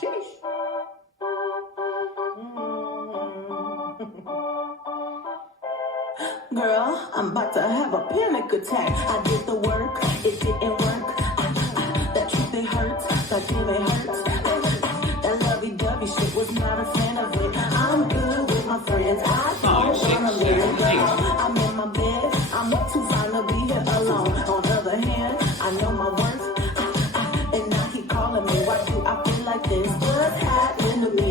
Sheesh. Girl, I'm about to have a panic attack. I did the work, it didn't work. That truth, it hurts, that feeling it hurts. That lovey-dovey shit was not a fan of it. I'm good with my friends, I don't wanna live. Girl, I'm in my bed, I'm too fine to be here alone. On the other hand, I know my worth, and now he calling me. Why do I feel like this? What's happening to me?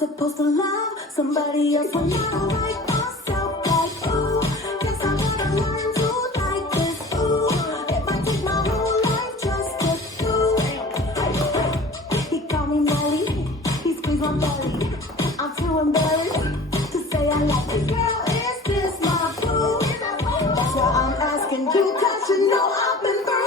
Supposed to love somebody else when I don't like myself. Like, ooh, guess I gotta learn to like this. Ooh, if I take my whole life just to do. He called me Molly, he squeezed my belly. I'm too embarrassed to say I like it. Girl, is this my proof? That's why I'm asking you, 'cause you know I've been through.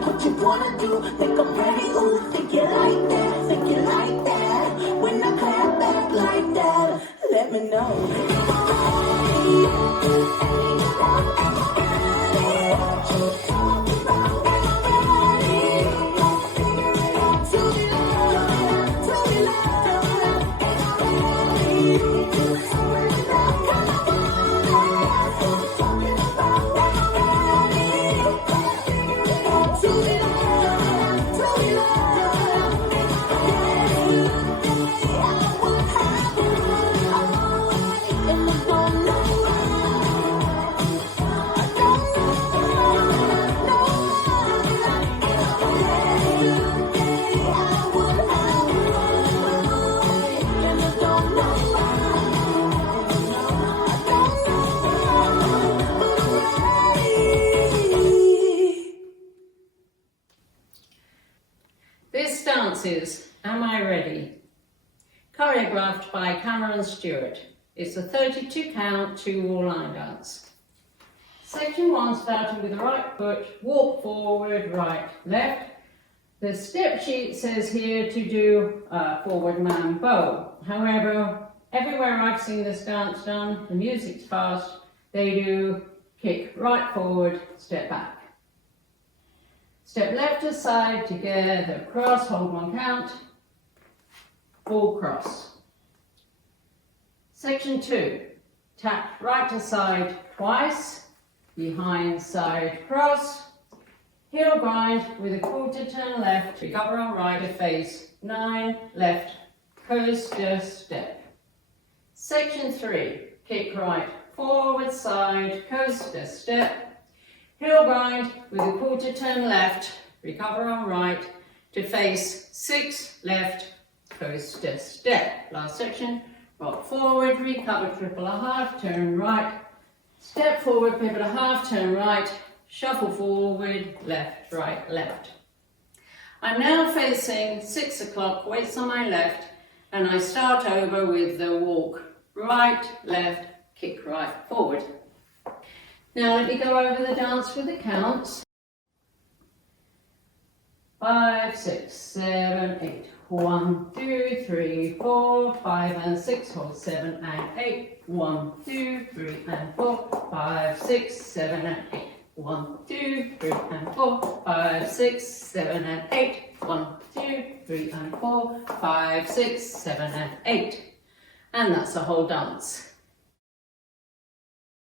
What you wanna do, think I'm ready, ooh, think you like that, think you like that. When I clap back like that, let me This dance is Am I Ready? Choreographed by Cameron Stewart. It's a 32 count 2-wall line dance. Section 1 starting with the right foot, walk forward, right, left. The step sheet says here to do forward mambo. However, everywhere I've seen this dance done, the music's fast, they do kick right forward, step back. Step left to side, together, cross, hold 1 count, full cross. Section 2, tap right to side twice, behind side cross, heel grind with a quarter turn left, recover on right to face, 9, left, coaster step. Section 3, kick right, forward side, coaster step, heel grind with a quarter turn left, recover on right to face 6, left, coaster step. Last section, rock forward, recover, triple a half, turn right, step forward, pivot a half, turn right, shuffle forward, left, right, left. I'm now facing 6 o'clock, weights on my left, and I start over with the walk right, left, kick right, forward. Now let me go over the dance with the counts. 5, 6, 7, 8. 1, 2, 3, 4, 5 and 6. Hold 7 and 8. 1, 2, 3 and 4, 5, 6, 7 and 8. 1, 2, 3 and 4, 5, 6, 7 and 8. 1, 2, 3 and 4, 5, 6, 7 and 8. And that's the whole dance.